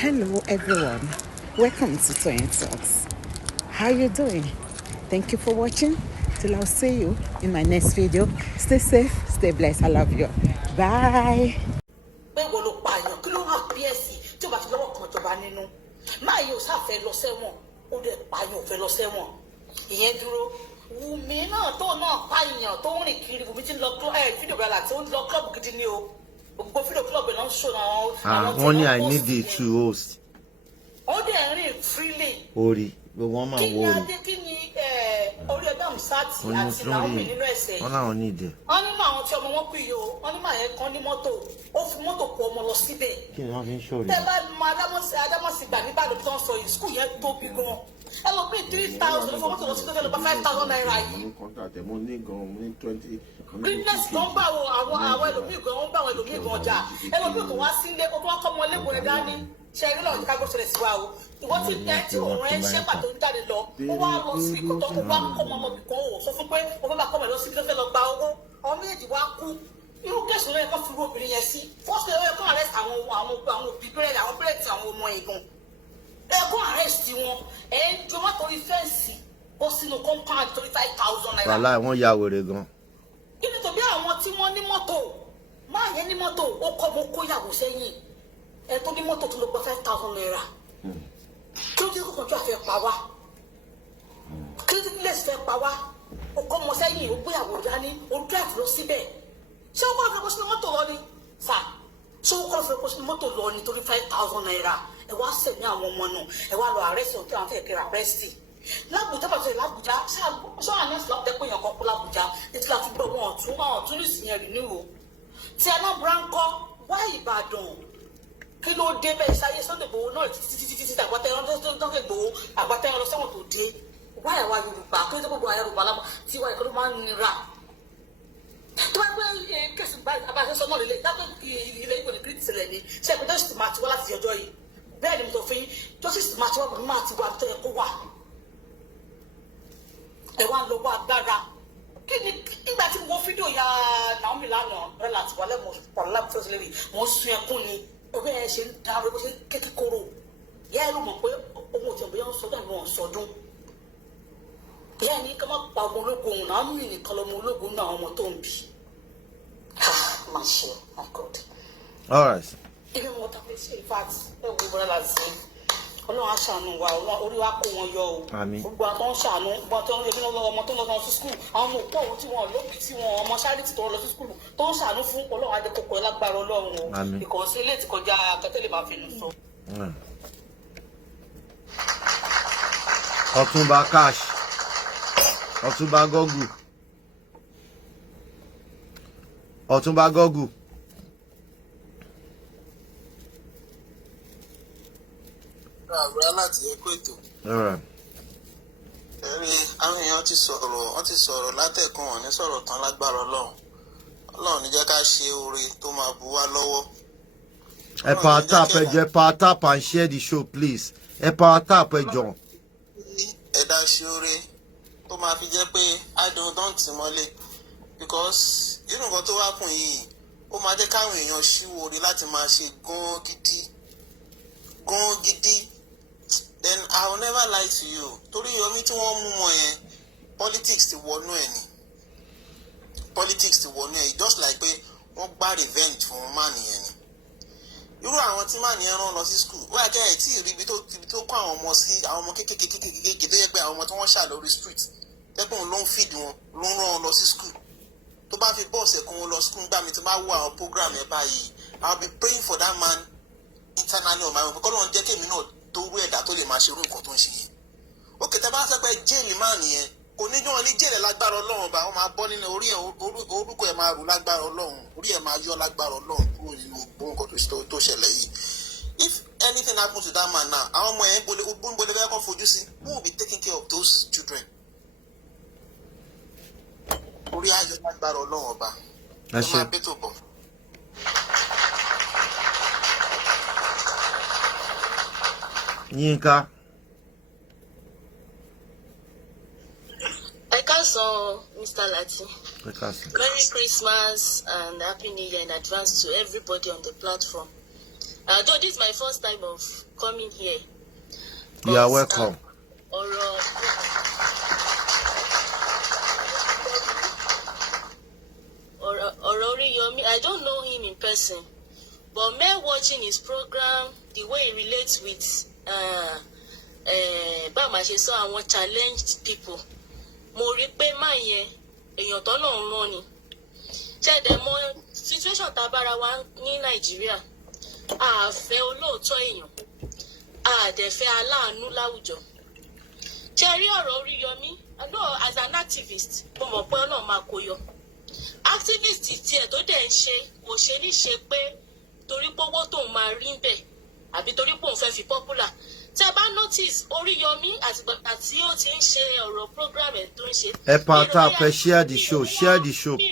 Hello everyone, welcome to Toyeen Talks. How you doing? Thank you for watching. Till I'll see you in my next video. Stay safe, stay blessed. I love you. Bye. Bẹ́ẹ̀ ló pààyàn kí ló hàn bí ẹ̀sìn tí ó bá ti lọ́wọ́ kan jọba nínú. Máa yóò sáfẹ́ lọ sẹ́wọ̀n, ó dẹ̀ pààyàn ò fẹ́ lọ sẹ́wọ̀n. Ìyẹn dúró. Wùmí náà tó náà pààyàn tó ń rìn kiri Wùmí ti ń lọ fídíò bẹ̀rẹ̀ àti ó ń lọ club gidi ni o. Gbogbo fídíò club náà ń ṣòro àwọn wọ́n ní I need the two host. Ó dẹ̀ rìn freely. Orí gbogbo wọn máa wọ orí. Kí ni orí ẹgbẹ́ Àmúsátì àti Naomi nínú ẹ̀sẹ̀ yìí? Wọ́n láwọn ní ìdẹ. Wọ́n nínú àwọn tí ọmọ wọn kú yìí o, wọ́n ní màá yẹn kan ní mọ́tò, ó fi mọ́tò kó ọmọ lọ síbẹ̀. Kí ni wọ́n fi ń ṣòrí? Tẹ́ bá mọ Adámọ̀sí gbà nígbàdàn tó ń sọ yìí, skul yẹn tóbi gan. Ẹ lọ pé 3,000 ló fọ mọ́tò lọ sí tó fẹ́ lọ bá 5,000 naira yìí. Business kan bá àwọn ẹlòmíì gan, wọ́n bá àwọn ẹlòmíì gan ọjà. Ẹlòmíì kan wá sílé, ó tó wá kọ́ ọmọ lẹ́kọ̀ọ́ rẹ̀ dání. Ṣé ẹ rí lọ́wọ́ ká gbọ́sọ̀rọ̀ sí wa o? Ìwọ́n ti tẹ́ tí òun ẹ̀ ń ṣẹ́ pàtó ń jáde lọ. Ó wá lọ sí ìkọ̀tọ̀, ó wá kọ́ ọmọ ọmọbìkan o. Sọ fún pé ó fẹ́ bá kọ́ ọmọ ẹ̀ lọ sí ilé fẹ́ lọ gba owó. Àwọn méjèèjì wá kú. Irú kẹ̀sùn lẹ́yìn kan fi ru obìnrin yẹn sí. Fọ́sì lẹ́yìn kan arrest àwọn òbí bẹ́rẹ̀ àwọn bẹ́rẹ̀ tí àwọn ọmọ ìgan. Ẹ̀gbọ́n arrest wọn. Ẹ̀ ń jọ mọ́tò orí fẹ́ǹsì bọ́ sínú compound torí 5,000 naira. Wàhálà wọ́n ya wèrè gan. Kí ni tòbí àwọn tí wọ́n ní mọ́tò? Máa yẹn ní mọ́tò, ó kọ́ mo kó yàwó sẹ́yìn. Ẹ tó ní mọ́tò tó lọ gba 5,000 naira. Kí ló dé kó kọjú àfẹ́ pa wá? Kí ló dé kí lẹ́sìn fẹ́ pa wá? Ó kọ́ ọmọ sẹ́yìn, ó gbéyàwó dání, ó drive lọ síbẹ̀. Ṣé ó kọ́ lọ fẹ́ kó sínú mọ́tò lọ ni? Sà, ṣé ó kọ́ lọ fẹ́ kó sínú mọ́tò lọ ni torí 5,000 naira? Ẹ wá sẹ̀ ní àwọn ọmọ náà, ẹ wá lọ àrẹ́sì ọ̀tí àwọn fẹ́ẹ̀ kẹ́ra àrẹ́sì. Lábùjá bàtà l'Àbújá, ṣé àná ìsìlá tẹ́kọ̀ èèyàn kan kú l'Àbújá? Ètò láti gbọ́ wọn ọ̀tún ní ìsìn yẹn rí níwò. Tí Anambra ń kọ́, wá Ìbàdàn. Kí ló dé bẹ́ẹ̀ ṣayé Sunday Igboho náà títí àgbàtà ẹran tó ń gbòó àgbàtà ẹran lọ sẹ́wọ̀n tó dé wá ẹ̀wà Yorùbá tó ń tẹ́ gbogbo àyà Yorùbá lábọ̀ tí wà ìkọlù máa ń nira. Tó bá gbé kéèsì abáṣẹ́sọ náà lélẹ̀ dápẹ́ ilé ìgbò ní kírìtì sílẹ̀ ni ṣé ẹgbẹ́ justice máa ti wá láti ọjọ́ yìí bẹ́ẹ̀ ni mo sọ fún yín justice máa ti wá pẹ̀lú máa ti wá tó yẹ kó wà. Ẹ wá lọ wá agbára. Kí ni nígbà tí mo fídíò ya Naomi lánàá rẹ̀ láti wálé mo pọ̀ lápútọ́sílẹ̀ mo sun ẹkún ni. Ọbẹ̀ ẹ ṣe ń da ọ̀rẹ́ bó ṣe kékeré yẹ́ ẹ ló mọ̀ pé ohun òtí ọ̀bẹ̀yà ń sọdún àwọn ọ̀sọdún yẹ́ ẹ ní ká má pa ọmọ ológun òun náà mí nìkan lọmọ ológun náà ọmọ tó ń bì má ṣe my God. All right. Ibi mo ta fi ṣe infact ẹ wo ìbúra láti Ọlọ́run aṣàánú wa orí wa kó wọn yọ o. Àmín. Gbogbo àwọn tó ń ṣàánú gbogbo àwọn tó ń yẹ ọmọ tó ń lọ sí skul àwọn ọmọ òpó òun tí wọn lóbi tí wọn ọmọ ṣáàrìtì tó ń lọ sí skul tó ń ṣàánú fún Ọlọ́run adékòkò ẹ lágbára Ọlọ́run o. Àmín. Ìkànsí ilé ti kọjá akẹ́tẹ́lẹ̀ máa fi nù sọ. Ọ̀túnba cash Ọ̀túnba gọ́gù Ọ̀túnba gọ́gù. Àbúrá láti ẹ̀kọ́ ètò. Ẹ̀rí àwọn èèyàn ti sọ̀rọ̀ látẹ̀kùn wọn ní sọ̀rọ̀ tán lágbára Ọlọ́run. Ọlọ́run ní jẹ́ ká ṣe oore tó máa bu wá lọ́wọ́. Ẹ power tap ẹ jọ̀ọ́, ẹ power tap and share the show please. Ẹ power tap ẹ jọ̀ọ́. Ẹ̀dá ṣe oore tó máa fi jẹ́ pé idol don tì mọ́lé because irú nǹkan tó wá kùn yìí ó máa jẹ́ káwọn èèyàn ṣíwòrè láti máa ṣe gan gidi. Then I will never lie to you. Torí omi tí wọ́n mú wọn yẹn politics ti wọnú ẹ̀ ni. Just like pé wọ́n gbá revenge fún man yẹn ni. Irú àwọn tí man yẹn rán lọ sí school wọ́n àjẹ́ ẹ̀ tí ìrí ibi tó kọ́ àwọn ọmọ sí àwọn ọmọ kéékèèké tó yẹ pé àwọn ọmọ tí wọ́n ṣà lórí street tẹ́kùn ló ń feed wọn ló ń rán wọn lọ sí school. Tó bá fi bọ́ọ̀sì ẹ̀kún wọn lọ school gbà mí tí bá wo àwọn program ẹ̀ báyìí I will be praying for that man internally on my own because Ọlọ́run jẹ́ kémi náà tó rú ẹ̀dá tó lè máa ṣerú nǹkan tó ń ṣe yẹn. Ó kẹta bá sọ pé jéèlì máa nìyẹn kò ní jọ́ wọn ní jéèlì lágbára Ọlọ́run ọba wọn máa bọ́ nínú orí ẹ̀ orúkọ ẹ̀ máa rù lágbára Ọlọ́run orí ẹ̀ máa yọ lágbára Ọlọ́run kúrò nínú gbogbo nǹkan tó ṣẹlẹ̀ yìí. If anything happens to that man now àwọn ọmọ ẹ̀ gbọ́dọ̀ fẹ́ kọ́ fojú sí who will be taking care of those children? Orí ayọ̀ lágbára Ọlọ́run ọba ẹ máa bẹ́ tó bọ̀. Yínká. So, Mr. Lati, Merry Christmas and Happy New Year in advance to everybody on the platform. Though this is my first time of coming here. You are welcome. Oriyomi, I don't know him in person, but me watching his program, the way he relates with Bamasheso and what challenged people, mo rí pé máa yẹn èèyàn tó lọ́run rán ni. Ṣẹ̀dẹ̀ mọ situation tá bára wa ní Nàìjíríà, a fẹ́ olóòótọ́ èèyàn, a dẹ̀ fẹ́ aláàánú láwùjọ. Ṣé rí ọ̀rọ̀ Oriyomi? No, as an activist, mo mọ̀ pé Ọlọ́run máa kó yọ. Activist tiẹ̀ tó dẹ̀ ń ṣe kò ṣe ní ṣe pé torí pé owó tóun máa rí ń bẹ̀ àbí torí pé òun fẹ́ fi popular. Tẹ́ bá notice Oriyomi àtìgbà tí ó ti ń ṣe ọ̀rọ̀ program ẹ̀ tó ń ṣe. Ẹ pátá pẹ share the show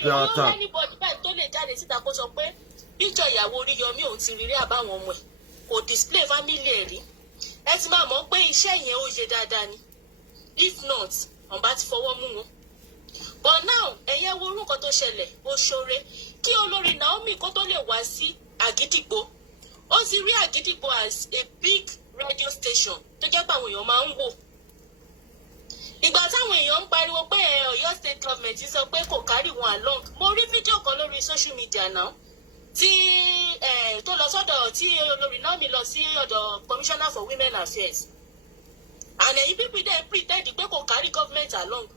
pátá. Anybody báyìí tó lè jáde síta kó sọ pé picture ìyàwó Oriyomi òun ti rírí àbáwọn ọmọ ẹ̀ kò display family ẹ̀ rí. Ẹ ti máa mọ̀ pé iṣẹ́ yẹn ó yẹ dáadáa ni. If not, ọ̀n bá ti fọwọ́ mú wọn. But now, ẹ̀yẹ́ wo orúkọ tó ṣẹlẹ̀, ó ṣoore. Kí olórí Naomi kó tó lè wá sí Àgídìgbò. Ó ti rí Àgídìgbò as a big radio station tó jẹ́ pé àwọn èèyàn máa ń wò. Ìgbà táwọn èèyàn ń pariwo pé Ọ̀yọ́ state government sọ pé kò carry wọn along. Mo rí fídíò kan lórí social media náà tí tó lọ sọ́dọ̀ tí olórí Naomi lọ sí ọ̀dọ̀ Commissioner for Women Affairs. And ẹ̀yin people dey pretend pé kò carry government along.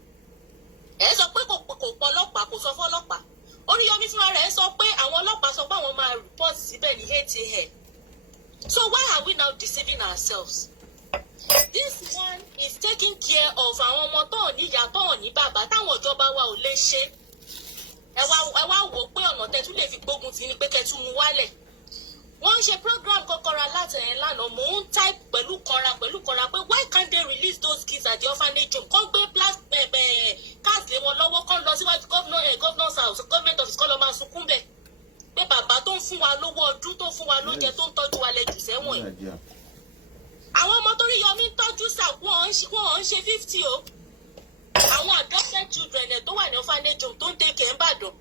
Ẹ sọ pé kò pọ̀ ọlọ́pàá kò sọ fún ọlọ́pàá. Oriyomi fúnra rẹ̀ sọ pé àwọn ọlọ́pàá sọ pé àwọn máa report síbẹ̀ ní 8 a.m. So why are we now deceiving ourselves? This one is taking care of àwọn ọmọ tó ní ìyá tó ní bàbá táwọn ìjọba wa ò lè ṣe. Ẹ wá wò pé ọ̀nà tẹ́tú lè fi gbógun tì ní pé kẹ́tú mu wálẹ̀. Wọ́n ń ṣe program kọ́kọ́ra látẹ̀yìn lánàá mò ń type pẹ̀lú kọ́ra pé why can't they release those kids at the orphanage home? Kọ́ gbé cars lé wọn lọ́wọ́ kọ́ lọ síwájú governor's house government office kọ́ lọ máa sunkún bẹ̀. Pé bàbá tó ń fún wa lówó ọdún tó fún wa lóúnjẹ tó ń tọ́jú wa lẹ́jù sẹ́wọ̀n yìí. Àwọn ọmọ tó Oriyomi ń tọ́jú sà wọ́n ń ṣe 50 o. Àwọn adopted children ẹ̀ tó wà ní orphanage home tó ń tẹ̀kẹ̀ ń bàdàn.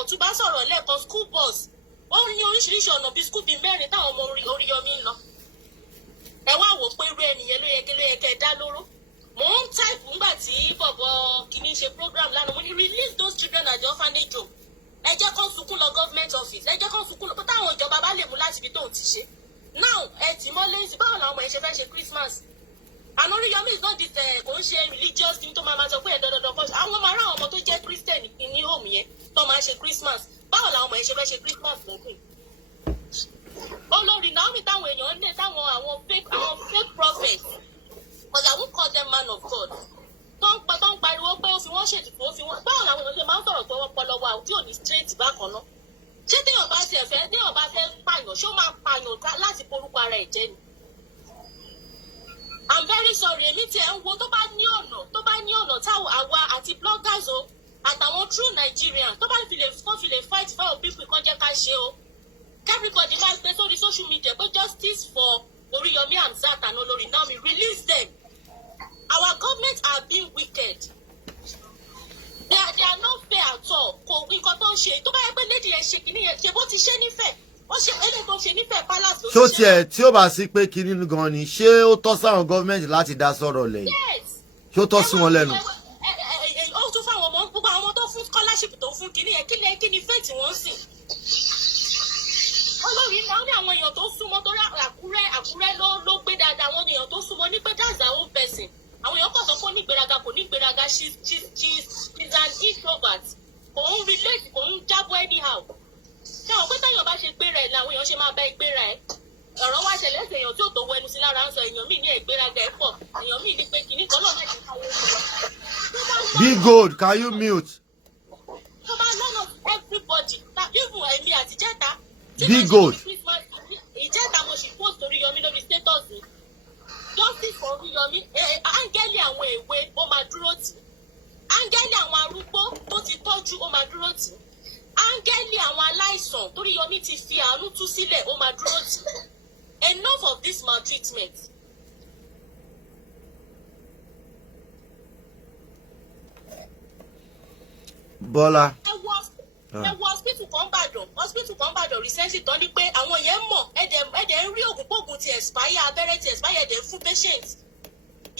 Ọ̀túnba sọ̀rọ̀ lẹ́ẹ̀kan school bus. Ó ní oríṣiríṣi ọ̀nà bíi skúùbì mẹ́rin táwọn ọmọ Oriyomi ń lọ. Ẹ wá wò pé irú ẹnìyẹn ló yẹ kẹ́ ẹ dá lóró. Mò ń táìpù nígbà tí bọ̀bọ̀ kìíní ṣe program lánàá mo ní release those children at the orphanage home. Ẹ jẹ́ kó sunkún lọ government office. Ẹ jẹ́ kó sunkún lọ pé táwọn ìjọba bá lè mú láti ibi tóun ti ṣe. Now ẹ tì mọ́ lẹ́yìn báwo làwọn ọmọ yẹn ṣe fẹ́ ṣe Christmas? And Oriyomi is not this kò ń ṣe religious thing tó máa sọ pé ẹ̀dọ́dọ́dọ́ kọ́ àwọn ọmọ ará ọmọ tó jẹ́ Christian ní home yẹn tó máa ṣe Christmas. Báwo làwọn ọmọ yẹn ṣe fẹ́ ṣe Christmas lọ́kùn? Olórí Naomi táwọn èèyàn ń lé táwọn àwọn fake prophets but I won't call them man of God tó ń pariwo pé ó fi wọ́n ṣètùtù ó fi wọ́n báwo làwọn èèyàn ṣe máa ń sọ̀rọ̀ tó wọ́n pọlọ wa tí ò ní straight bákan náà. Ṣé téèyàn bá fẹ́ pààyàn ṣé ó máa pààyàn láti porúkọ ara ẹ̀ jẹ́ ni? I'm very sorry èmi tiẹ̀ ń wo tó bá ní ọ̀nà táwọn àwa àti bloggers o àtàwọn true Nigerian tó bá fi lè fight for people kan jẹ́ ká ṣe o. Everybody máa gbé sórí social media pé justice for Oriyomi Hamzat and Olori Naomi release them. Our government are being wicked. They are not fair at all. Kò nǹkan tó ń ṣe tó bá yẹ pé lady yẹn ṣe kìíní yẹn ṣe bó ti ṣe nífẹ̀ẹ́. Ó ṣe eléyìí tó ṣe nífẹ̀ẹ́ palace ló ṣe. Ṣó tiẹ̀ tí ó bá sí pé kinní gan ni ṣé ó tọ́ sáwọn gọ́ọ̀mẹ̀ntì láti dá sọ̀rọ̀ lẹ́yìn? Yes. Ṣó tọ́ sí wọn lẹ́nu? Ó tún fáwọn ọmọ gbogbo àwọn tó fún scholarship tó fún kìíní yẹn kí ni fẹ́ẹ̀tì wọ́n sìn. Olórí náà ní àwọn èèyàn tó súnmọ́ tó Àkúrẹ́ ló gbé dáadáa àwọn èèyàn tó súnmọ́ ní pé that's our own person. Àwọn èèyàn kàn sọ pé ó ní ìgbéraga kò ní ìgbéraga she's an introvert. Kò ń relate kò ń jábọ́ anyhow. Ṣé àwọn pé táyọ̀ bá ṣe gbéra ẹ̀ làwọn èèyàn ṣe máa bá ìgbéra ẹ̀? Ọ̀rọ̀ wá ṣẹlẹ̀ ẹ̀sẹ̀ èèyàn tí ò tó wọ ẹnu sí lára ń sọ èèyàn míì ní ìgbéraga ẹ̀ pọ̀. Èèyàn míì ní pé kìíní kan náà mẹ́ta káwọ́ lọ. Be good, can you mute? Tó bá lọ́nà everybody even ẹ̀mí àtijẹ́ta. Be good. Ìjẹ́ta mo sì post Oriyomi lórí status mi. Justice for Oriyomi áńgẹ́lì àwọn èwe ó máa dúró tì. Áńgẹ́lì àwọn arúgbó tó ti tọ́jú ó máa dúró tì. Áńgẹ́lì àwọn aláìsàn Oriyomi ti fi àánú tú sílẹ̀ ó máa dúró tì. Enough of this maltreatment. Bọ́lá. ẹ wo hospital kan bàdàn recently tán ní pé àwọn yẹn mọ̀ ẹ̀dẹ̀ ń rí oògùn pògùn ti expire abẹ́rẹ́ ti expire ẹ̀dẹ̀ fún patient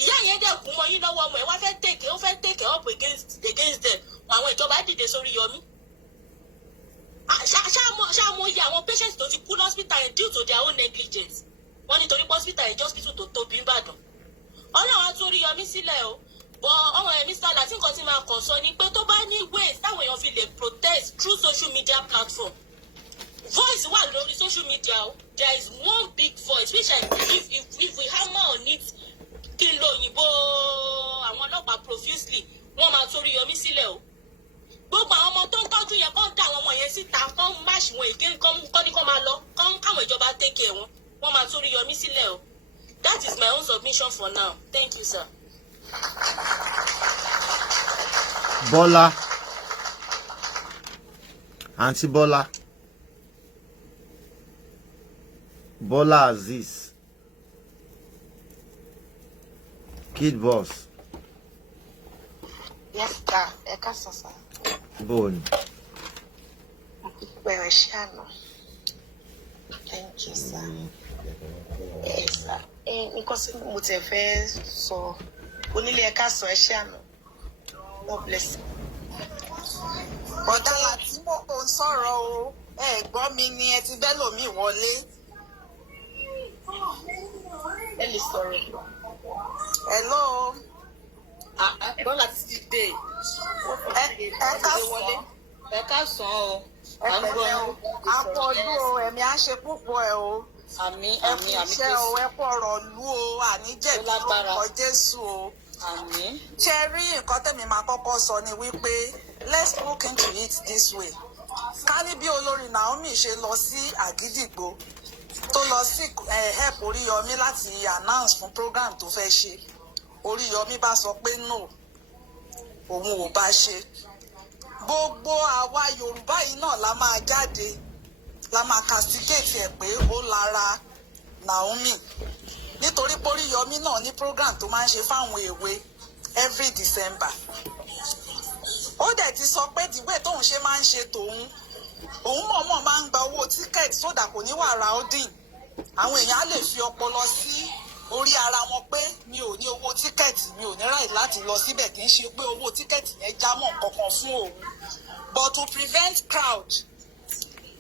ìyá yẹn dẹ̀ kú mọ́ yín lọ́wọ́ ọmọ ẹ̀ wá fẹ́ take up against them àwọn ìjọba dìde sórí Yọmí ṣáàmù iye àwọn patients tó ti kú lọ́sítà yẹn due to their own negligence wọ́n nítorí hospital yẹn jẹ́ hospital tó tóbi ń bàdàn ọlọ́run á tún orí Yọmí sílẹ̀ o bọ ọmọ ẹ̀mí sálà tí nǹkan ti máa kàn sọ ni pé tó bá ní ways táwọn èèyàn fi lè protest through social media platform voice wà lórí social media o there is one big voice which I believe if we hammer on it kí n lo òyìnbó àwọn ọlọ́pàá profusely wọ́n máa torí Yọmí sílẹ̀ o gbogbo àwọn ọmọ tó ń tọ́jú yẹn kọ́ ń dá àwọn ọmọ yẹn síta kọ́ ń máṣì wọn èdè kọ́ ní kọ́ máa lọ kọ́ ń káwọn ìjọba take care wọ́n máa torí Yọmí sílẹ̀ o that is my own submission for now thank you sir. Bola, Auntie Bola, Bola Aziz, Kid Boss. Yes, sir. Eka sasa. Bone. Where Shano. Thank you, sir. Yes, sir. Because mo te fẹ́ sọ onílé ẹ̀ka sọ ẹ Shano. God bless you. Ọ̀dàlà tí mo ń sọ̀rọ̀ o gbọ́ mi ni ẹ ti bẹ́ lòmí wọlé. Ẹ lè sọ̀rọ̀. Hello. Bọ́lá ti dé. Ẹ ká sàn o. Àpọ̀jù o, ẹ̀mí á ṣe púpọ̀ ẹ̀ o. Àmín Ẹ kú iṣẹ́ o, ẹ kú ọ̀rọ̀ lú o, àníjẹ̀bí lórúkọ Jésù o. Àmín. Ṣé rí nǹkan tẹ̀mí máa kọ́kọ́ sọ ni wípé let's look into it this way. Ká ní bí olórí Naomi ṣe lọ sí Àgídìgbò tó lọ sí help Oríyọmí láti announce fún program tó fẹ́ ṣe. Oríyọmí bá sọ pé no òun ò bá ṣe gbogbo àwa Yorùbá yìí náà la máa jáde la máa castigate ẹ̀ pé ó lára Naomi nítorí pé Oríyọmí náà ní program tó máa ń ṣe fáwọn èwe every December ó dẹ̀ ti sọ pé the way tóun ṣe máa ń ṣe tòun òun mọ̀ọ́mọ̀ máa ń gba owó tíkẹ́ẹ̀tì sódà kò ní wàrà ọdún àwọn èèyàn á lè fi ọpọlọ sí orí ara wọn pé mi ò ní owó tíkẹ́ẹ̀tì mi ò ní ráì láti lọ síbẹ̀ kì í ṣe pé owó tíkẹ́ẹ̀tì yẹn já mọ́ kankan fún òun but to prevent crowd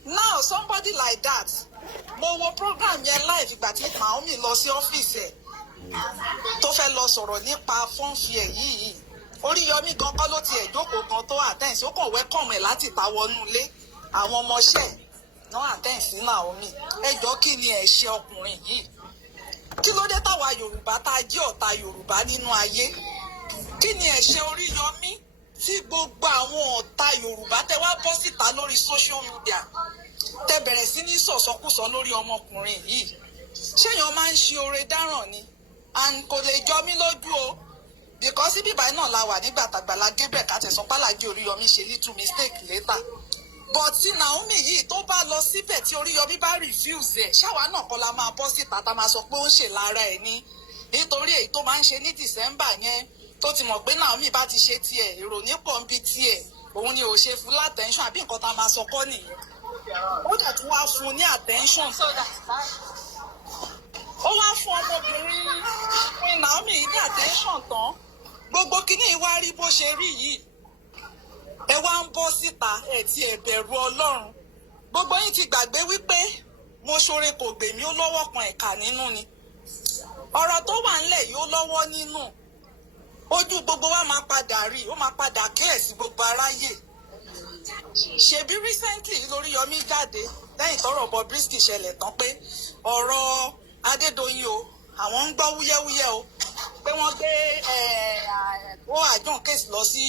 now somebody like that mo wo program yẹn live ìgbà tí Naomi lọ sí ọ́fíìsì ẹ̀ tó fẹ́ lọ sọ̀rọ̀ nípa fọ́nfì ẹ̀ yìí Oríyọmí gan kọ́ ló tiẹ̀ jókòó gan tó àtẹ̀sí ó kàn wẹ́kọ̀mù ẹ̀ láti ta wọnú ilé àwọn ọmọọṣẹ́ náà àtẹ̀sí Naomi ẹjọ́ kí ni ẹ̀ṣẹ̀ ọkùnrin yìí kí ló dé táwa Yorùbá tá a jẹ́ ọ̀tá Yorùbá nínú ayé kí ni ẹ̀ṣẹ̀ Oríyọmí tí gbogbo àwọn ọ̀tá Yorùbá tẹ wá bọ́ síta lórí social media tẹ bẹ̀rẹ̀ sí ní sọ̀sọ́kùsọ lórí ọmọkùnrin yìí ṣéèyàn máa ń ṣe oore dáràn ni and kò lè jọ mí lójú o because bíbá náà la wà nígbà tàgbàlá Gabriel kàtẹ̀sán pàlàjì Oríyọmí ṣe little mistake later but tí Naomi yìí tó bá lọ síbẹ̀ tí Oríyọmí bá refuse ẹ̀ ṣáwa náà kọ́ la máa bọ́ síta tá máa sọ pé ó ń ṣe lára ẹ̀ ní nítorí èyí tó máa ń ṣe ní December yẹn tó ti mọ̀ pé Naomi bá ti ṣe tiẹ̀ èrò nípò ń bi tiẹ̀ òun ni ò ṣe full attention àbí nǹkan tá a máa sọ kọ́ nìyẹn ó dẹ̀ tún wá fún un ní attention ó wá fún ọmọbìnrin Queen Naomi yìí ní attention tán gbogbo kíní ìwà rí bó ṣe rí yìí ẹ wá ń bọ́ síta ẹ ti ẹ bẹ̀rù Ọlọ́run gbogbo yín ti gbàgbé wípé mo ṣoore kò gbèmí ó lọ́wọ́ kan ẹ̀ka nínú ni ọ̀rọ̀ tó wà ńlẹ̀ yìí ó lọ́wọ́ nínú ojú gbogbo wa máa padà rí ó máa padà kíyèsí gbogbo aráyè ṣebí recently lóríyọmí jáde lẹ́yìn tọ́rọ̀ Bobrisky ṣẹlẹ̀ tán pé ọ̀rọ̀ Adédoyin o àwọn ń gbọ́ wúyẹ́wúyẹ́ o pé wọ́n gbé ó àjọ kéèsì lọ sí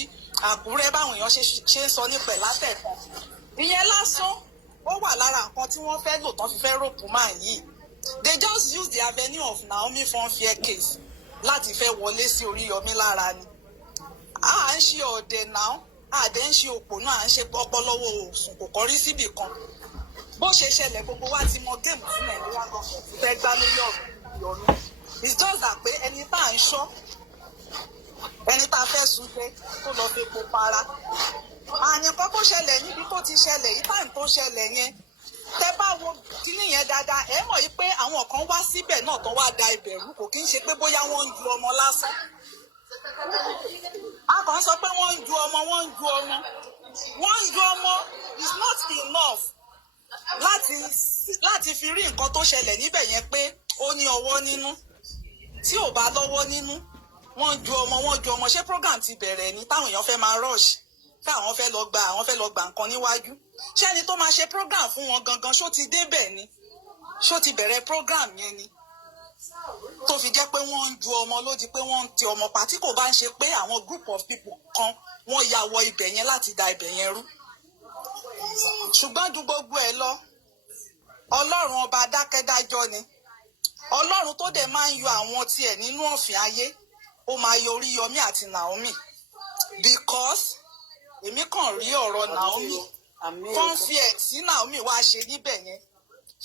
Àkúrẹ́ báwọn èèyàn ṣe ń sọ nípa ẹ̀ látẹ̀kọ́ ìyẹn lásán ó wà lára nǹkan tí wọ́n fẹ́ lò tán fi fẹ́ rògbò máa yìí they just use the avenue of Naomi Funfair case láti fẹ́ wọlé sí Oríyọmí lára ni à ń ṣe ọ̀dẹ̀ náà àdé ń ṣe òpó náà à ń ṣe ọpọlọwọ òsùn kò kọrí síbì kan bó ṣe ṣẹlẹ̀ gbogbo wa ti mọ géèmù sí Nàìjíríà gọọmenti fẹ́ gbá lórí ọ̀rọ̀ it's just that pé ẹni tá à ń ṣọ́ ẹni tá a fẹ́ sunjẹ tó lọ fi epo para àyànkọ́ tó ṣẹlẹ̀ níbi tó ti ṣẹlẹ̀ yìí táìm tó ṣẹlẹ̀ yẹn tẹ bá wo kíní yẹn dáadáa ẹ mọ̀ yìí pé àwọn kan wá síbẹ̀ náà tó wá da ìbẹ̀rù kò kí ń ṣe pé bóyá wọ́n ń ju ọmọ lásán a kàn sọ pé wọ́n ń ju ọmọ wọ́n ń ju ọmọ is not enough láti fi rí nǹkan tó ṣẹlẹ̀ níbẹ̀ yẹn pé ó ní ọwọ́ nínú tí ò bá lọ́wọ́ nínú wọ́n ń ju ọmọ ṣé program ti bẹ̀rẹ̀ ni táwọn èèyàn fẹ́ máa rush pé àwọn fẹ́ lọ gba nǹkan níwájú ṣé ẹni tó máa ṣe program fún wọn gangan ṣó ti débẹ̀ ni ṣó ti bẹ̀rẹ̀ program yẹn ni tó fi jẹ́ pé wọ́n ń ju ọmọ ló di pé wọ́n ń ti ọmọ pa tí kò bá ń ṣe pé àwọn group of people kan wọ́n ya wọ ibẹ̀ yẹn láti da ibẹ̀ yẹn rú ṣùgbọ́n ju gbogbo ẹ̀ lọ ọlọ́run ọba adákẹ́dájọ́ ni ọlọ́run tó dẹ̀ máa ń yọ àwọn tiẹ̀ nínú ọ̀fìn ayé ó máa yọ Oríyọmí àti Naomi because èmi kàn rí ọ̀rọ̀ Naomi conflict tí Naomi wá ṣe níbẹ̀ yẹn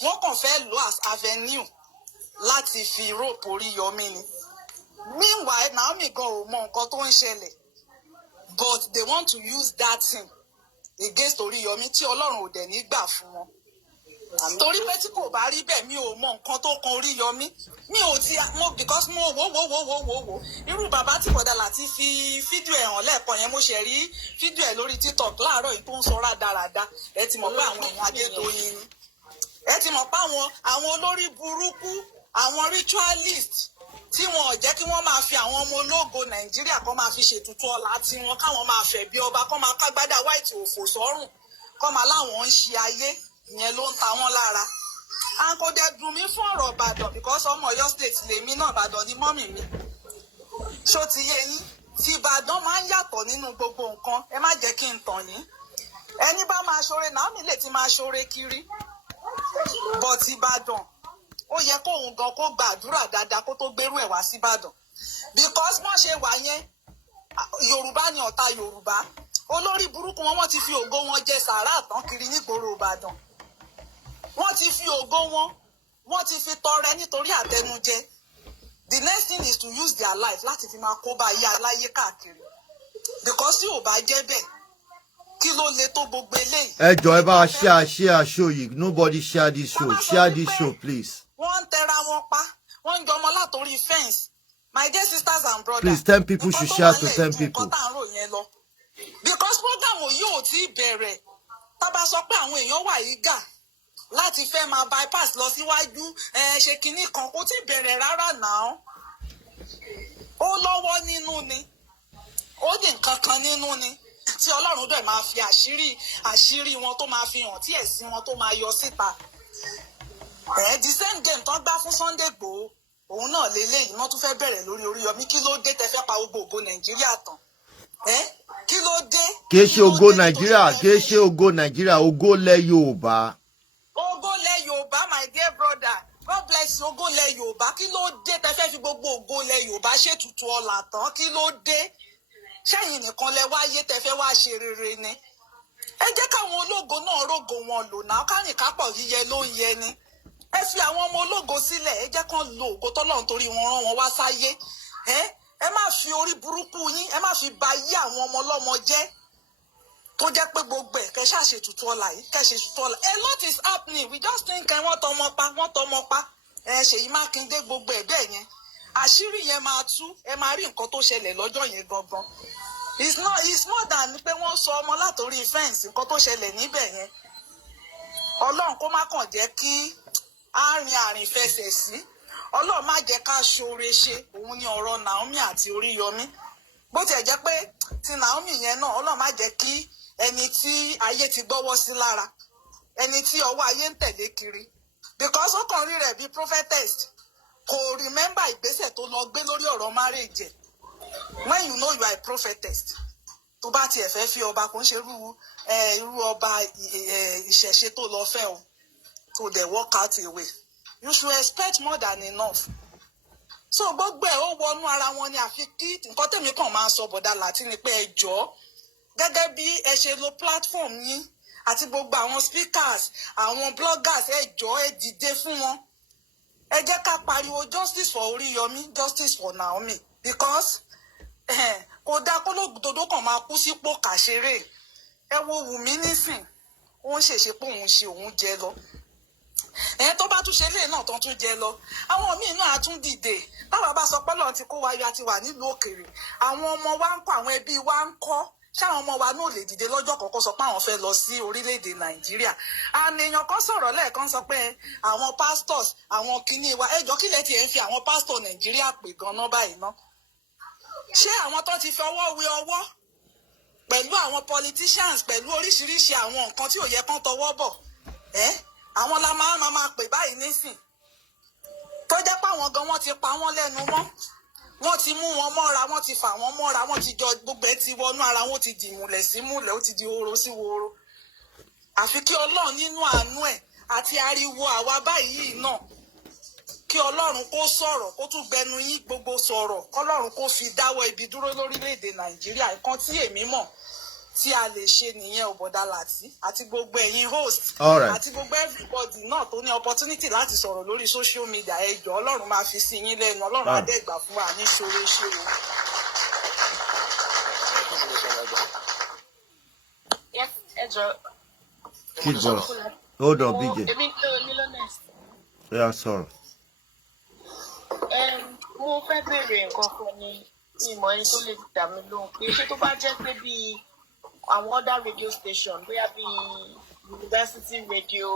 wọ́n kàn fẹ́ lò as avenue láti fi rope Oríyọmí ni meanwhile Naomi gan ò mọ nǹkan tó ń ṣẹlẹ̀ but they want to use that thing against Oríyọmí tí Ọlọ́run ò dẹ̀ ní gbà fún wọn torí pé tí kò bá rí bẹ́ẹ̀ mi ò mọ nǹkan tó kan Oríyọmí mi ò ti mo because mo wò irú bàbá tí bọ̀dà láti fi fídíò ẹ̀ hàn lẹ́ẹ̀kan yẹn mo ṣe rí fídíò ẹ̀ lórí TikTok láàárọ̀ yìí tó ń sọ rádaràda ẹ ti mọ̀ pé àwọn èèyàn Adédoyin ni ẹ ti mọ̀ pé àwọn olórí burúkú àwọn ritualist tí wọn ò jẹ́ kí wọ́n máa fi àwọn ọmọ ológo Nàìjíríà kan máa fi ṣètùtù ọlá tí wọn káwọn máa fẹ̀ bí ọba kọ́ máa kágbádá white òfò sọ́rùn kọ́ máa láwọn ń ṣe ayé ìyẹn ló ń ta wọ́n lára and kò dẹ̀ dùn mí fún ọ̀rọ̀ Ìbàdàn because ọmọ Ọ̀yọ́ state lèmi náà Ìbàdàn ni mọ́mì mi ṣó ti yé yín tí Ìbàdàn máa ń yàtọ̀ nínú gbogbo nǹkan ẹ má jẹ́ kí n tàn yín ẹni bá máa ṣoore Naomi lè ti máa ṣoore kiri but Ìbàdàn ó yẹ kóun gan kó gbàdúrà dáadáa kó tó gbérú ẹ̀ wá sí Ìbàdàn because wọ́n ṣe wà yẹn Yorùbá ni ọ̀tá Yorùbá olórí burúkú wọ́n ti fi ògo wọn jẹ sàárà tán kiri nígboro Ìbàdàn wọ́n ti fi ògo wọ́n ti fi tọrẹ nítorí àtẹnujẹ the next thing is to use their life láti fi máa kó bá ayé aláyé káàkiri because tí ò bá jẹ́ bẹ́ẹ̀ kí ló le tó gbogbo eléyìí. ẹ jọ̀ọ́ ẹ bá wa share show yìí nobody share this show please. wọ́n ń tẹra wọn pa wọ́n ń jọmọ látòrí fence my dear sisters and brothers. please 10 people should share to 10 people. because program yóò ti bẹ̀rẹ̀ tá bá sọ pé àwọn èèyàn wà yìí gà láti fẹ́ máa bypass lọ síwájú ṣe kinní kan kó tí bẹ̀rẹ̀ rárá náà ó lọ́wọ́ nínú ni ó ní nǹkan kan nínú ni tí Ọlọ́run dẹ̀ máa fi àṣírí wọn tó máa fi hàn tí ẹ̀sìn wọn tó máa yọ síta the same game tán gbá fún Sunday Igboho òun náà lélẹ́yìí wọ́n tún fẹ́ bẹ̀rẹ̀ lórí Oríyọmí kí ló dé tẹ́ fẹ́ pa gbogbo Nàìjíríà tán kí ló dé. kì í ṣe ògo Nàìjíríà ògo lẹ̀ Yorùbá. ògo lẹ̀ Yorùbá my dear brother God bless you ògo lẹ̀ Yorùbá kí ló dé tẹ́ fẹ́ fi gbogbo ògo lẹ̀ Yorùbá ṣètùtù ọlà tán kí ló dé ṣẹ́yìn nìkan lẹ wáyé tẹ́ fẹ́ wá ṣe rere ni ẹ jẹ́ káwọn ológo náà rògo wọn lò náà kárìn kápọ̀ yíyẹ ló ń yẹ ni ẹ fi àwọn ọmọ ológo sílẹ̀ ẹ jẹ́ kán lo ògo tọ́lọ́run torí wọn rán wọn wá sáyé ẹ má fi orí burúkú yín ẹ má fi ba yí àwọn ọmọ ọlọ́mọ jẹ́ tó jẹ́ pé gbogbo ẹ̀ kẹ́ ṣàṣètùtù ọlà yìí kẹ́ ṣètùtù ọlà a lot is happening we just think wọ́n tọmọ pa Ṣèyí Mákindé gbogbo ẹ̀ bẹ́ẹ̀ yẹn àṣírí yẹn máa tú ẹ máa rí nǹkan tó ṣẹlẹ̀ lọ́jọ́ yẹn gangan it's more than pé wọ́n sọ ọmọ látòrí fẹ́ǹsì nǹkan tó ṣẹlẹ̀ níbẹ̀ yẹn Ọlọ́run kó má kàn jẹ́ kí àrìn fẹsẹ̀ sí Ọlọ́run má jẹ́ ká ṣoore ṣe òun ni ọ̀rọ̀ Naomi àti Oríyọmí bó tiẹ̀ jẹ́ pé ti Naomi yẹn náà Ọlọ́run má jẹ́ kí ẹni tí ayé ti gbọ́wọ́ sí lára ẹni tí ọwọ́ ayé ń tẹ̀lé kiri because ó kàn rí rẹ̀ bí prophetess kò remember ìgbésẹ̀ tó lọ gbé lórí ọ̀rọ̀ marriage when you know you are a prophetess tó bá tiẹ̀ fẹ́ fi ọba kò ń ṣe irú ọba ìṣẹ̀ṣe tó lọ fẹ́ o to dey work out a way you should expect more than enough so gbogbo ẹ̀ ó wọnú ara wọn ni àfi kí nǹkan tèmi kàn máa sọ bọ̀dà láti ni pé ẹ jọ̀ọ́ gẹ́gẹ́ bí ẹ ṣe lo platform yín àti gbogbo àwọn speakers àwọn bloggers ẹ jọ̀ọ́ ẹ dìde fún wọn ẹ jẹ́ ká pariwo justice for Oríyọmí justice for Naomi because kò dáa kó lóògbòdodo kan máa kú sípò kàṣeré. Ẹ wo Wùmí nísìn ó ń ṣèṣe pé òun ṣe òun jẹ lọ. Tó bá tún ṣe lé náà tán tún jẹ lọ. Àwọn míì náà á tún dìde. Báwa bá sọ pé Ọlọ́run ti kó wa yọ àti wà nílùú òkèèrè. Àwọn ọmọ wa ń kọ́, àwọn ẹbí wa ń kọ́. Ṣáwọn ọmọ wa náà lè dìde lọ́jọ́ kọ̀ọ̀kan sọ pé àwọn fẹ́ lọ sí orílẹ̀-èdè Nàìjíríà. Àmì èèyàn kan sọ̀rọ̀ lẹ́ẹ̀kan sọ pé àwọn pastors, àwọn kinní wa, ẹjọ́ kílẹ̀ tiẹ̀ ń fi àwọn pastor Nàìjíríà pè gan-an báyìí ná. Ṣé àwọn tó ti fi ọwọ́ wé ọwọ́ pẹ̀lú àwọn politicians pẹ̀lú oríṣiríṣi àwọn nǹkan tí ò yẹ kán tọwọ́ bọ̀? Àwọn la máa pè báyìí nísìn. Tó jẹ́ pé àwọn gan wọ́n ti pa wọ́n lẹ́nu mọ́. Wọ́n ti mú wọn mọ́ra, wọ́n ti fà wọ́n mọ́ra, wọ́n ti jọ gbogbo ẹ̀ ti wọnú ara, wọ́n ti di ìmùlẹ̀ sí múlẹ̀, ó ti di horo sí woro. Àfi kí Ọlọ́run nínú àánú ẹ̀ àti ariwo àwa báyìí náà, kí Ọlọ́run kó sọ̀rọ̀, kó tún gbẹnu yín gbogbo sọ̀rọ̀, kọ́lọ́run kó fi dáwọ́ ibi dúró lórílẹ̀‐èdè Nàìjíríà. Nǹkan tí èmi mọ̀ tí a lè ṣe nìyẹn Bọ̀dá Láti àti gbogbo ẹ̀yin host àti gbogbo everybody náà tó ní opportunity láti sọ̀rọ̀ lórí social media. Ẹ jọ̀ọ́ Ọlọ́run máa fi sí yín lẹ́nu, Ọlọ́run á dẹ̀ gbà fún wa ní ṣoore ṣe o. Yes, ẹ jọ̀ọ́. Kid Boss, hold on, BJ. Èmi tó nílò next. Yeah, sorry. Mo fẹ́ béèrè nǹkan kan ní ìmọ̀ ẹni tó lè dà mí lóhùn pé ṣé tó bá jẹ́ pé bíi àwọn other radio station bóyá bíi University Radio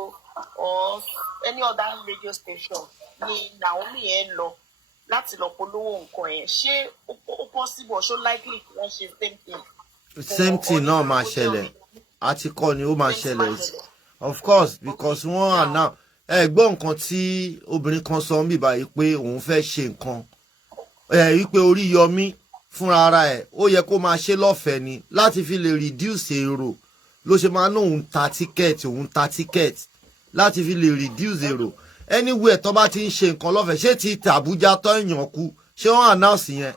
or any other radio station ni Naomi yẹn lọ láti lọ polówó nǹkan yẹn, ṣé ó possible ṣó likely kí wọ́n ṣe same thing? Same thing náà máa ṣẹlẹ̀. Àti kọ́ ni ó máa ṣẹlẹ̀. Of course, because wọ́n are now. Gbọ́ nǹkan tí obìnrin kan sọ níbí báyìí pé òun fẹ́ ṣe nǹkan. Wípé Oríyọmí fúnra ara ẹ̀ ó yẹ kó máa ṣe lọ́fẹ̀ẹ́ ni láti fi lè reduce èrò ló ṣe máa ná òun ta ticket láti fi lè reduce èrò. Anywhere tó bá ti ń ṣe nǹkan lọ́fẹ̀ẹ́, ṣé ti Àbújá tó èèyàn kú ṣé wọ́n announce yẹn?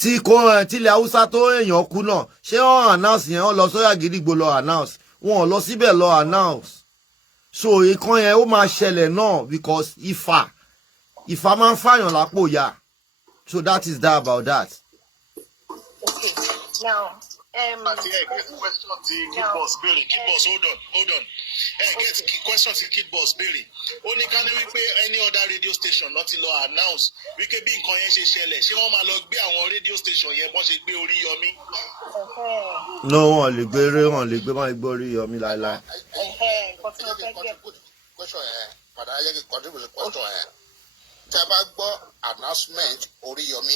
Tí ilẹ̀ Haúsá tó èèyàn kú náà ṣé wọ́n announce yẹn? Wọ́n lọ sóyà gidigbo lọ announce, wọn ò lọ síbẹ̀ lọ announce. So nǹkan yẹn ó máa ṣẹlẹ̀ náà because Ifá máa ń fàyàn lápò ya. So that is that about that. Okay. Now, Àti question ti Kid Boss béèrè. Kid Boss, hold on. Get question ti Kid Boss béèrè. Ó ní ká ní wípé any other radio station náà ti lọ announce wípé bí nǹkan yẹn ṣe ṣẹlẹ̀, ṣé wọ́n máa lọ gbé àwọn radio station yẹn bọ́n ṣe gbé Oríyọmí? No, wọ́n lè gbé Oríyọmí láíláí. nǹkan tí mo fẹ́ get. Question ẹ̀ padà ayé kí contribute to question ẹ̀. Tí a bá gbọ́ announcement Oríyọmí,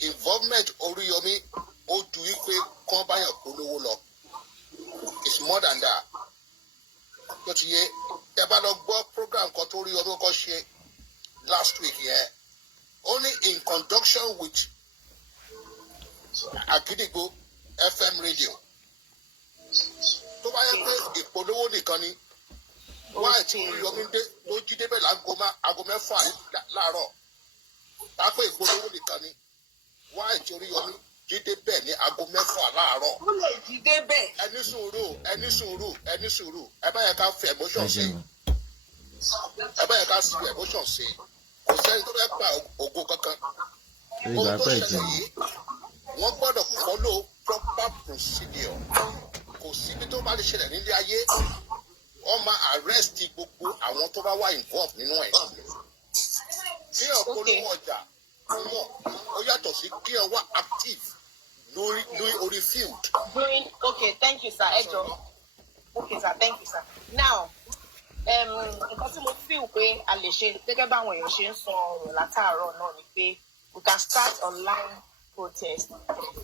involvement Oríyọmí ó ju wípé kán báyàn polówó lọ. It's more than that. Tó ti yé, tí a bá lọ gbọ́ program kan tó Oríyọmí kọ́ ṣe last week yẹn, only in conjunction with Agidigbo FM radio. Tó bá yẹ pé ìpolówó nìkan ni, wáyé tí Oríyọmí dé ló jí débẹ̀ láago mẹ́fà láàárọ̀. Tápẹ́ ìpolówó nìkan ni, wáyé tí Oríyọmí jí débẹ̀ ní aago mẹ́fà láàárọ̀. Ó lè jí débẹ̀. Ẹni sùúrù. Ẹ bá yẹ ká fi emotion sí. Kò sẹ́ni tó fẹ́ pa ògo kankan. Ohun tó ṣẹlẹ̀ yìí, wọ́n gbọ́dọ̀ follow proper procedure. Kò síbi tó bá lè ṣẹlẹ̀ nílé ayé, wọ́n máa arrest gbogbo àwọn tó bá wà involved nínú ẹ̀. Kí ọ̀pọ̀lọpọ̀ ọjà ó yàtọ̀ sí kí ọ wá active lórí orí field. Okay, thank you, sir. Okay, sir, thank you, sir. Now, nǹkan tí mo feel pé a lè ṣe gẹ́gẹ́ báwọn èèyàn ṣe ń sọ ọ̀rọ̀ látàárọ̀ náà ni pé we can start online protest.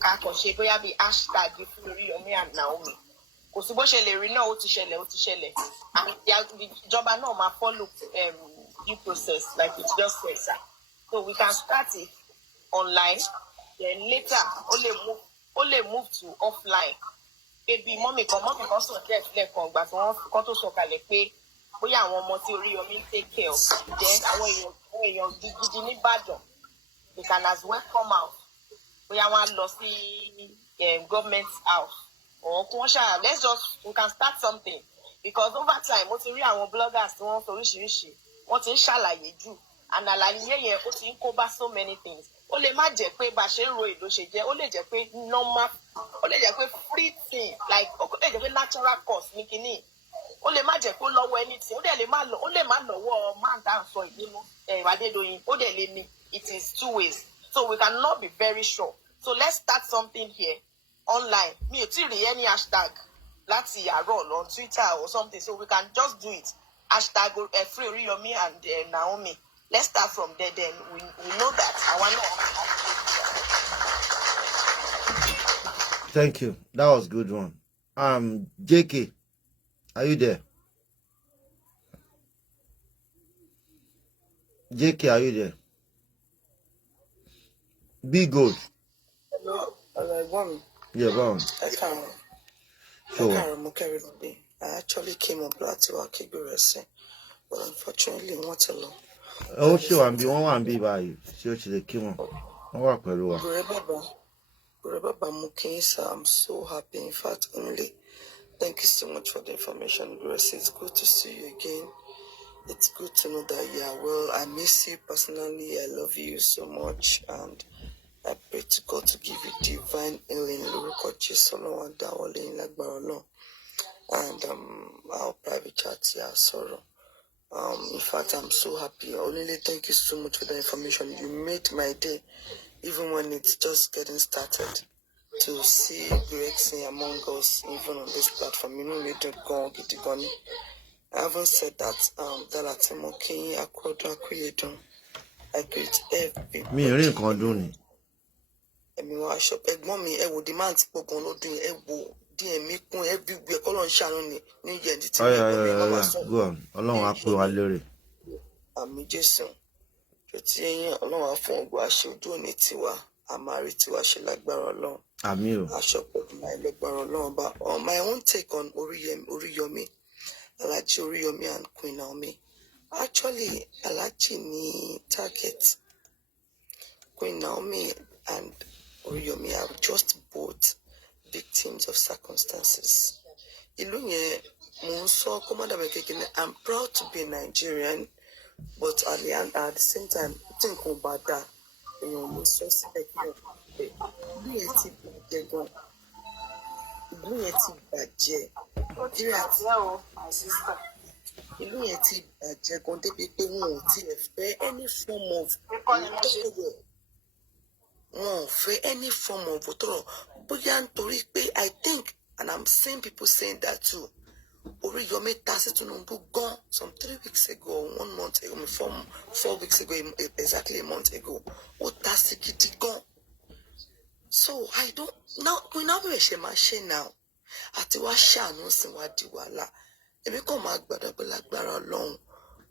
Ká kàn ṣe bóyá bíi hashtag fún Oríyọmí and Naomi. Kò sí bó ṣe lè rí náà ó ti ṣẹlẹ̀. Ìjọba náà máa follow due process like it just said, sir. So we can start it online, then later ó lè move to offline. Baby mọ́mì kan sọ lẹ́ẹ̀kan ìgbà tí wọ́n kọ́ tó sọ kalẹ̀ pé bóyá àwọn ọmọ tí Oríyọmí take care of, then àwọn èèyàn gidi ní Ìbàdàn, they can as well come out. Bóyá wọ́n á lọ sí government house or kí wọ́n we can start something because over time mo ti rí àwọn bloggers tí wọ́n sọ oríṣiríṣi wọ́n ti ń ṣàlàyé jù and àlàyé yẹn ó ti ń kó bá so many things. Ó lè má jẹ́ pé bá ṣe ń ro èlò ṣe jẹ́, ó lè jẹ́ pé normal, ó lè jẹ́ pé free thing, like ó lè jẹ́ pé natural cost ní kinní. Ó lè má jẹ́ pé lọ́wọ́ anything, ó lè má lọ́wọ́ man tá à ń sọ ìdínú Adédoyin, ó dẹ̀ lè ní. It is two ways. So we cannot be very sure. So let's start something here online. Mi ò tí rí any hashtag láti àárọ̀ on Twitter or something, so we can just do it. Hashtag free Oriyomi and Naomi. Let's start from there. Then we know that our Thank you. That was a good one. JK, are you there? JK, are you there? Be good. Hello, Yeah, go on. I actually came up to our Kigurese, but unfortunately, not to long. Oh, sure, I'm the one by you. Sure, the king. Gureba Mukisa, I'm so happy. In fact, only thank you so much for the information, Grace. It's good to see you again. It's good to know that you are well. I miss you personally. I love you so much, and I pray to God to give you divine healing. And our private chat here, sorrow. In fact, I'm so happy. Only thank you so much for the information. You made my day, even when it's just getting started. To see Grexing among us, even on this platform, you know, we don't go get it gone. I haven't said that. That Timoki, I greet everybody. Me, you can't do it. Èmi wá shop ẹ̀gbọ́n mi ẹ wò demand ti pogun lọ́dún ẹ wò díẹ̀ mi kún everywhere kọ́lọ́run ṣàánú ni ní yẹn di tí mi go on. Ọlọ́run á pè wá lérè. Àmì Jésù tó ti ẹ̀yin Ọlọ́run á fún ọgbọ àṣẹ ojú òní tiwa a máa rí tiwa ṣe lágbára Ọlọ́run. Àmín o. Aṣọ pẹ̀lú máa lágbára Ọlọ́run bá on my own take on Oriyomi Alhaji Oriyomi and Queen Naomi. Actually Alhaji ni target. Queen Naomi and Oriyomi are just both victims of circumstances. I'm proud to be Nigerian, but at the same time, think about that. Any form of authority. I think, and I'm seeing people saying that too. Oriyomi Tasi Tinubu gone some 3 weeks ago, 1 month ago, 4 weeks ago, exactly a month ago. Tasi Kiti gone. So I don't now we now now. Atiwa shanu sinwa diwala. Emi ko ma gbadagbara Ọlọ́run.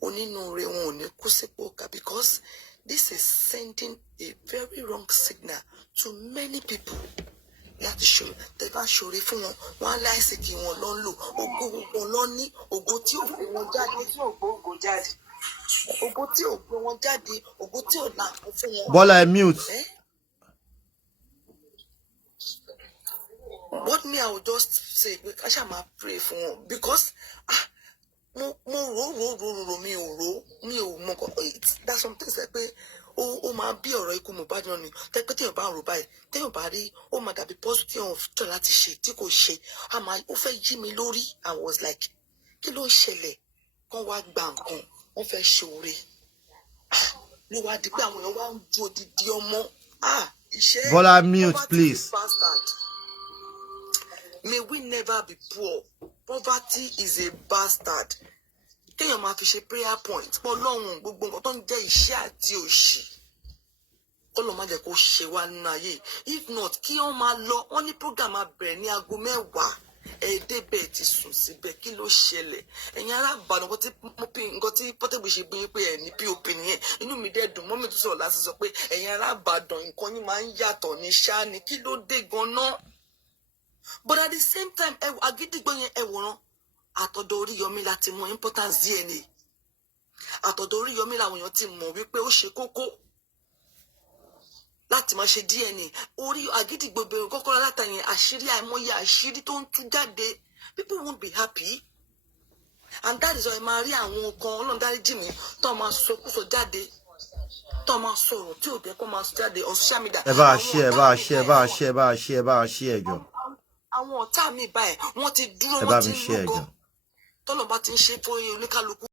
Onínúure wọn ò ní kú sípò ká because this is sending a very wrong signal to many people. Láti ṣòro, tẹ́ bá ṣòro fún wọn, wọ́n á láìsí kí wọ́n lọ ń lò. Ògo wọn lọ ní ògo tí ò gbé wọn jáde. Ògo tí ò gbé wọn jáde, ògo tí ò là fún wọn. Bọ́lá ẹ mute. What me I would just say, I shall pray for wọn because mo that's some things like ó máa bí ọ̀rọ̀ ikú Mohbad náà ni tẹ́pẹ́ tí èèyàn bá ń rò báyìí téèyàn bá rí ó máa dàbí pọ́sù tí èèyàn tọ̀ láti ṣe tí kò ṣe ó fẹ́ yí mi lórí. I was like kí ló ń ṣẹlẹ̀ kán wá gba nǹkan wọ́n fẹ́ ṣe oore ló wá di pé àwọn èèyàn wá ń ju odidi ọmọ iṣẹ́ Bọ́lá mute please. May we never be poor. Poverty is a bastard. Kéèyàn máa fi ṣe prayer point pọ̀ lọ́hùn gbogbo nǹkan tó ń jẹ́ iṣẹ́ àti òṣì kọ́lọ̀ má jẹ́ kó ṣe wá nínú ayé. If not kí wọ́n máa lọ wọ́n ní program máa bẹ̀rẹ̀ ní aago 10 ẹ̀ẹ́dẹ́gbẹ̀ ti sùn síbẹ̀ kí ló ṣẹlẹ̀ ẹ̀yin ará Ìbàdàn nǹkan tí Portable ṣe bí pé ẹ̀ ní POP nìyẹn inú mi dẹ́ dùn mọ́mí tó sọ̀rọ̀ láti sọ pé ẹ̀yin ará Ìbàdàn nǹkan yín máa ń yàtọ̀ ní ṣáá ni kí ló dé gan-an. But at the same time Agídìgbò yẹn ẹ̀wòrán àtọ̀dọ̀ Oríyọmí láti mọ importance DNA àtọ̀dọ̀ Oríyọmí làwọn èèyàn ti mọ̀ wípé ó ṣe kókó láti máa ṣe DNA orí Agídìgbò bẹ̀rẹ̀ kọ́kọ́rọ́ látàrí àṣírí àìmọye àṣírí tó ń tú jáde people won't be happy and that is why máa rí àwọn kan Ọlọ́run dáríjì mí tó máa sọkúsọ jáde tó máa sọ̀rọ̀ tí ò jẹ́ kó máa jáde on social media. ẹ bá a ṣe ẹjọ́. Àwọn ọ̀tá mi báyìí wọ́n ti dúró ẹ bá wọ́n ti mi ń ṣe ẹjọ́. lúgọ tọ́lọ̀ bá ti ń ṣe fún oníkálukú.